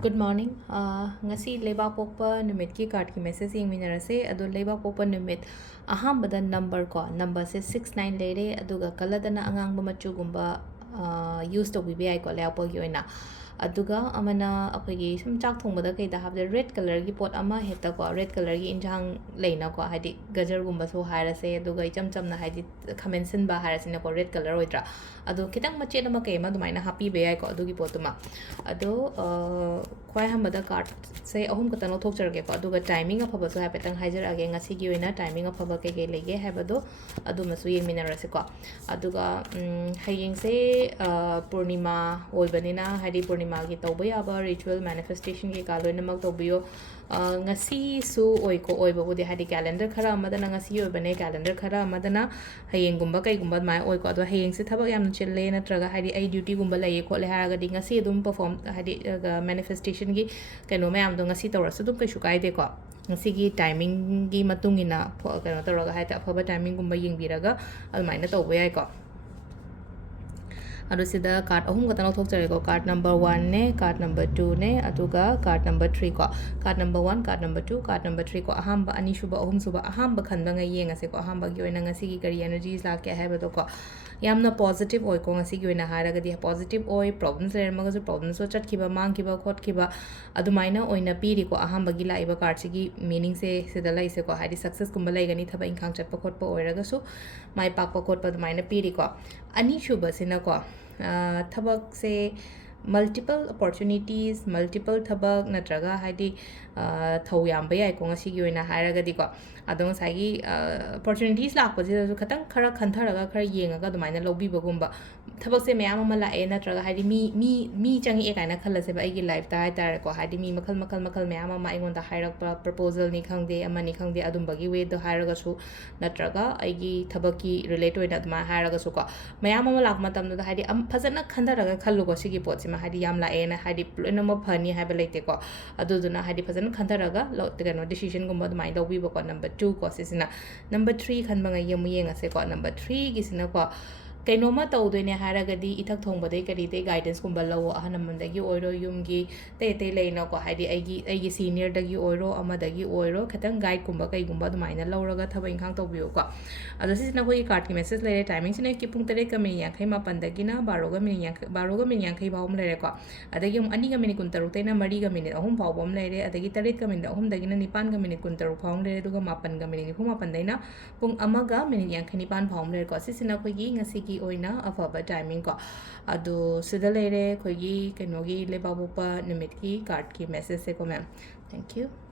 Good morning. Ngasi Labor Popa Numit ki card ki message yung minarase ado Labor Popa Numit ahambada number ko number se 69 lere aduga kalada na angang machu gumba use to BBI ko leopo gi oina aduga amana akogi sum chak thongbada kai da habde red color gi pot ama heta ko red color gi injang leina ko hadi gajar gumba so hairase aduga icham chamna hadi kamensin ba hairasina ko red color oidra ado kitang mache na makema dumaina happy be ai ko adugi potuma ado kwai hamada card se ahum katano thok charge ko aduga timing afaba so hapetang haijar age ngasi gi oina timing afaba ke ge lege habado adu masu yeng minarase ko aduga hayeng se purnima oibanina hadi purnima gi tawba yaba ritual manifestation gi kaloina mak tawbiyo ngasi su oiko oiba budi hadi calendar khara amadana ngasi oibane calendar khara amadana hayeng gumba kai gumba mai oiko ado hayeng se thabak yam chille natraga hadi ai duty gumba lai ko le haraga di ngasi dum perform hadi manifestation gi keno mayam do ngasi tawrasu dum kai shukai de ko ngasi gi timing gi matungina keno tawraga haita afaba timing gumba yengbiraga almaina tawba yai ko ado sida card ahum katano thok chare ko card number 1 ne card number 2 ne aduga card number 3 ko card number 1 card number 2 card number 3 ko ahamba ani shuba ahum suba ahamba khanba nga yenga se ko ahamba gi oina ngasi gi kari energies la ke haba do ko yamna positive oi ko ngasi gi oina haraga di positive oi problems le maga so problems so chat kiba mang kiba khot kiba adumaina oina piri ko ahamba gi laiba card sigi meaning se sida lai se ko hadi success kumba lai gani thaba inkhang chat pa khot pa oiraga so mai pak pa khot pa adumaina piri ko ani shuba sina ko thabak se multiple opportunities multiple thabak natraga hadi thau yamba yai ko ngasi gi oina hairaga di ko adong sagi opportunities lakpa je so khatang khara khantharaga khara yengaga dumaina lobi bagumba thabak se mayam ama lae natraga hadi mi changi e kaina khala se ba igi life ta hai tar ko hadi mi makal mayam ama ingon da hairak pa proposal ni khangde ama ni khangde adum bagi way do hairaga su natraga igi thabaki relate oina duma hairaga su ko mayam ama lak matam da hadi phajana khandaraga khallu ko sigi pot sima hadi yam lae na hadi plena ma phani ha ba leite ko aduduna hadi phajana khandaraga lo tegano decision gumba dumai lobi ba ko number 2 ko sisina number 3 khanba nga yemu yenga se ko number 3 gisina ko kainoma tawdoine haragadi ithak thongbade kari te guidance kumba lawo ahanamandagi oiro yumgi te leina ko hadi aigi senior dagi oiro amadagi oiro khatang guide kumba kai gumba dumaina lawraga thaba inkhang tawbiyo ko ado sisina khoi card ki message lere timing sine ki pung tere kami yankhai ma pandagi na 12 ga min yankhai bawum lere ko adagi ani ga min kun taruk te na mari ga min ahum bawum lere adagi tarit ga min ahum dagi na 9 ga min kun taruk bawum lere duga 8 ga min ni phuma pandaina pung amaga min yankhai 9 bawum lere ko sisina khoi gi ngasi gi oina afaba timing ko adu sida lere khoi gi kenogi le babu pa numit ki card ki message se ko ma'am thank you